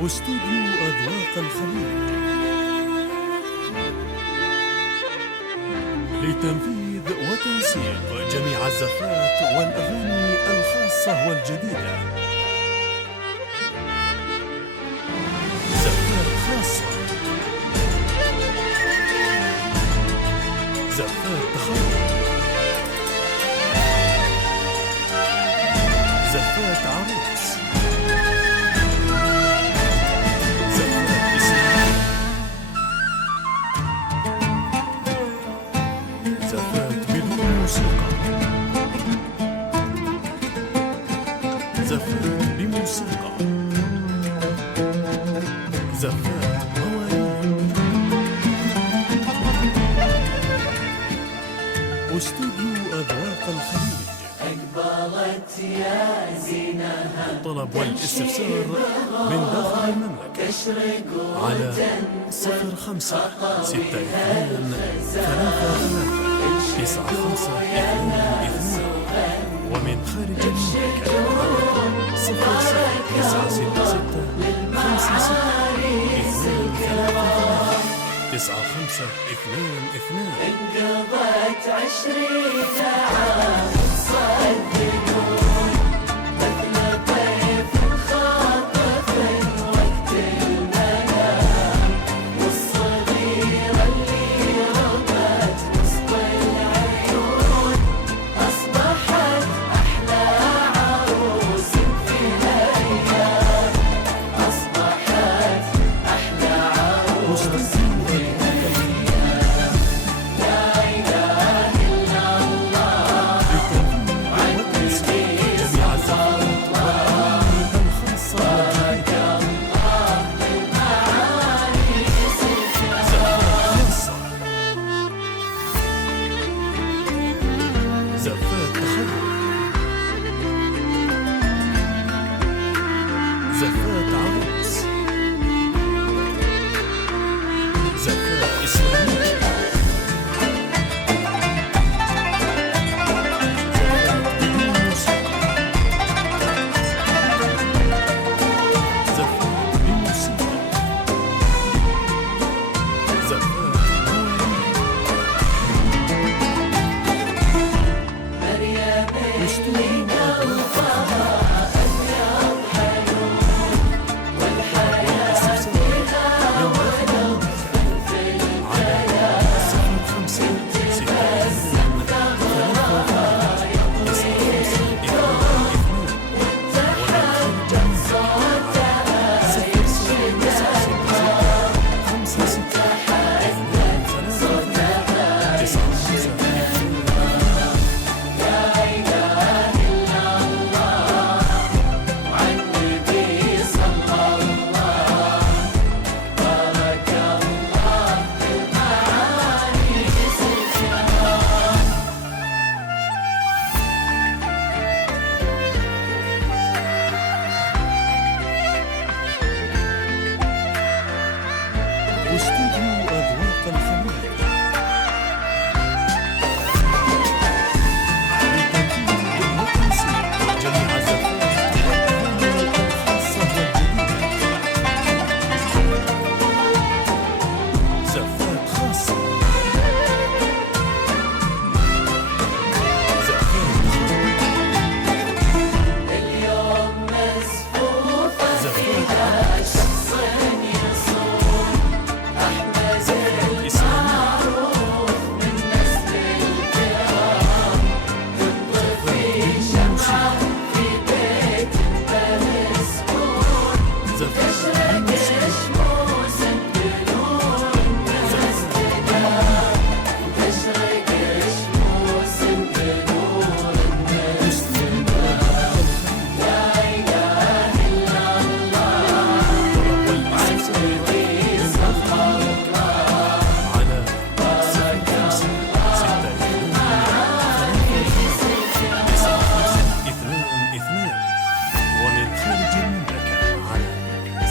واستوديو أذواق الخليج لتنفيذ وتنسيق جميع الزفات والأغاني الخاصة والجديدة. زفات خاصة، زفات تخرج، زفات عروس، زفات إسلام، زفات بدون موسيقى، زفات بموسيقى، زفات مواليد. واستوديو أذواق الخليج. أقبلت يا زينها الطلب والاستفسار من داخل المملكة على 0562339522 ومن خارج المملكة على 0096569222 انقضت 20 عام تصدقون مثل طيف خاطف وقت المنام والصغيرة اللي ربت وسط العيون أصبحت أحلى عروس في الأيام، أصبحت أحلى عروس في الأيام. لا إله إلا الله عالمسكين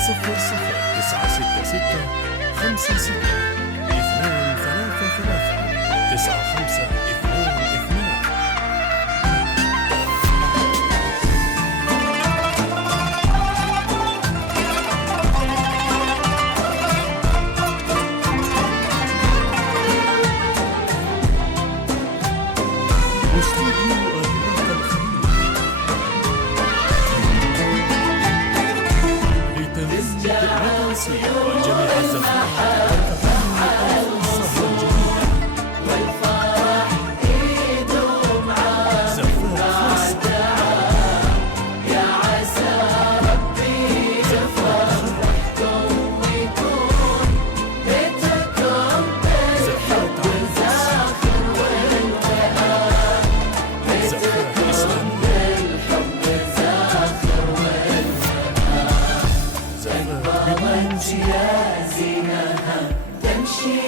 966 56 233 9522. واستوديو أذواق الخليج لتنزيل العروسية وجميع الزفات والأغاني الجميلة والفرح يدوم زفات يا عسى ربي يفرحكم ويكون بيتكم بالحب زاخر والوئام بيتكم بالحب زاخر والوئام البرمج يا زينها تمشي